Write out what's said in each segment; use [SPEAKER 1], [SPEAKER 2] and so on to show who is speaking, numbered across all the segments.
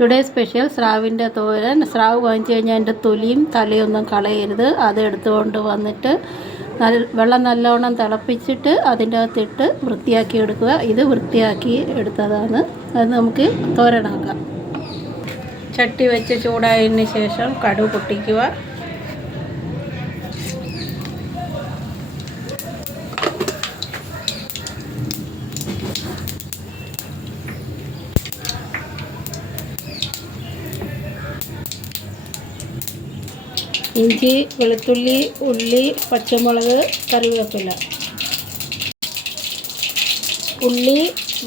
[SPEAKER 1] Today special സ്രാവിന്റെ തോരൻ. സ്രാവ് വാങ്ങിച്ചു കഴിഞ്ഞാൽ അതിന്റെ തൊലിയും തലയൊന്നും കളയരുത്. അത് എടുത്തുകൊണ്ട് വന്നിട്ട് നല്ല വെള്ളം നല്ലോണം തിളപ്പിച്ചിട്ട് അതിന്റെ അകത്തിട്ട് വൃത്തിയാക്കി എടുക്കുക. ഇത് വൃത്തിയാക്കി എടുത്തതാണ്. അത് നമുക്ക് തോരനാക്കാം. ചട്ടി വെച്ച് ചൂടായതിന് ശേഷം കടു പൊട്ടിക്കുക. ഇഞ്ചി വെളുത്തുള്ളി ഉള്ളി പച്ചമുളക് കറിവേപ്പില. ഉള്ളി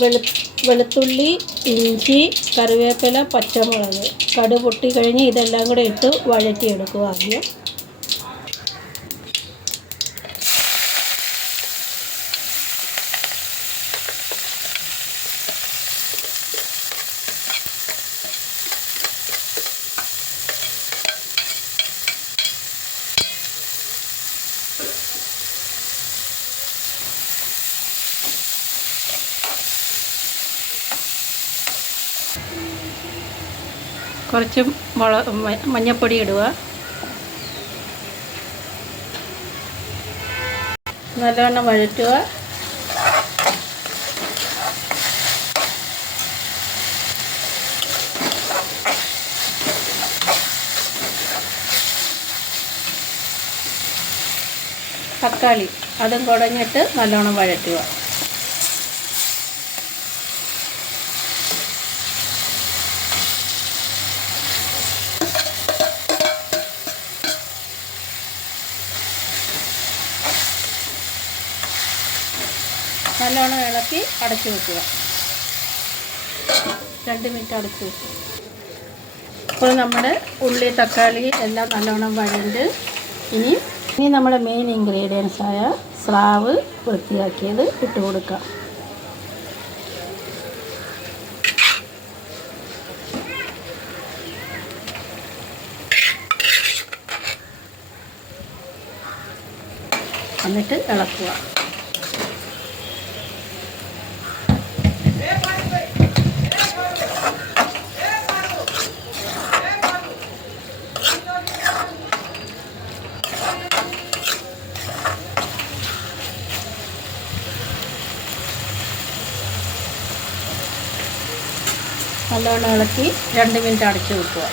[SPEAKER 1] വെളു വെളുത്തുള്ളി ഇഞ്ചി കറിവേപ്പില പച്ചമുളക്. കടുപൊട്ടി കഴിഞ്ഞ് ഇതെല്ലാം കൂടെ ഇട്ട് വഴറ്റിയെടുക്കുക ആദ്യം. കുറച്ച് മുള മഞ്ഞപ്പൊടി ഇടുക. നല്ലവണ്ണം വഴറ്റുക. തക്കാളി അതും കുടഞ്ഞിട്ട് നല്ലോണം വഴറ്റുക. നല്ലോണം ഇളക്കി അടച്ചു വെക്കുക. രണ്ട് മിനിറ്റ് അടച്ചു വെക്കുക. അപ്പോൾ നമ്മുടെ ഉള്ളി തക്കാളി എല്ലാം നല്ലോണം വഴണ്ട്. ഇനി ഇനി നമ്മുടെ മെയിൻ ഇൻഗ്രീഡിയൻസ് ആയ സ്രാവ് വൃത്തിയാക്കിയത് ഇട്ട് കൊടുക്കാം എന്നിട്ട് ഇളക്കുക. നല്ലോണം ഇളക്കി രണ്ട് മിനിറ്റ് അടച്ചു വെക്കുക.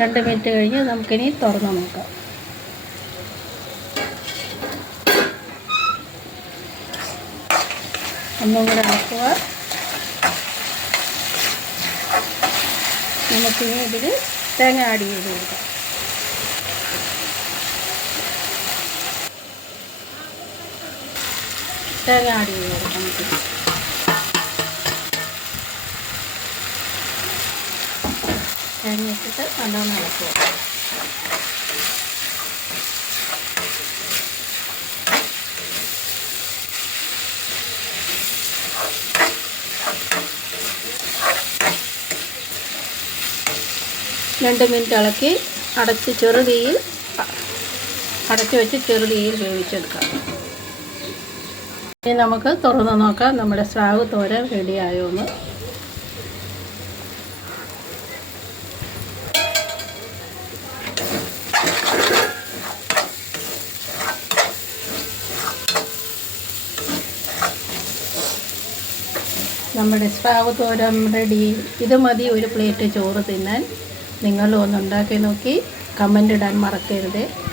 [SPEAKER 1] രണ്ട് മിനിറ്റ് കഴിഞ്ഞ് നമുക്കിനി തുറന്ന് നോക്കാം. ഒന്നും കൂടെ ഇളക്കുക നമുക്കിനി ഇതിൽ തേങ്ങ ആഡ് ചെയ്ത് കൊടുക്കാം. തേങ്ങ ആഡ് ചെയ്ത് കൊടുക്കാം തേങ്ങ ഇട്ടിട്ട് നല്ലോണം ഇളക്കുക രണ്ട് മിനിറ്റ് ഇളക്കി അടച്ച് ചെറുതീയിൽ അടച്ചു വെച്ച് ചെറുതീയിൽ വേവിച്ചെടുക്കാം. ഇനി നമുക്ക് തുറന്ന് നോക്കാം. നമ്മുടെ സ്രാവ് തോരൻ റെഡിയായോ എന്ന്. നമ്മുടെ സ്രാവ് തോരൻ റെഡി ഇത് മതി ഒരു പ്ലേറ്റ് ചോറ് തിന്നാൻ. നിങ്ങളും ഒന്ന് ഉണ്ടാക്കി നോക്കി. കമന്റ് ഇടാൻ മറക്കരുത്.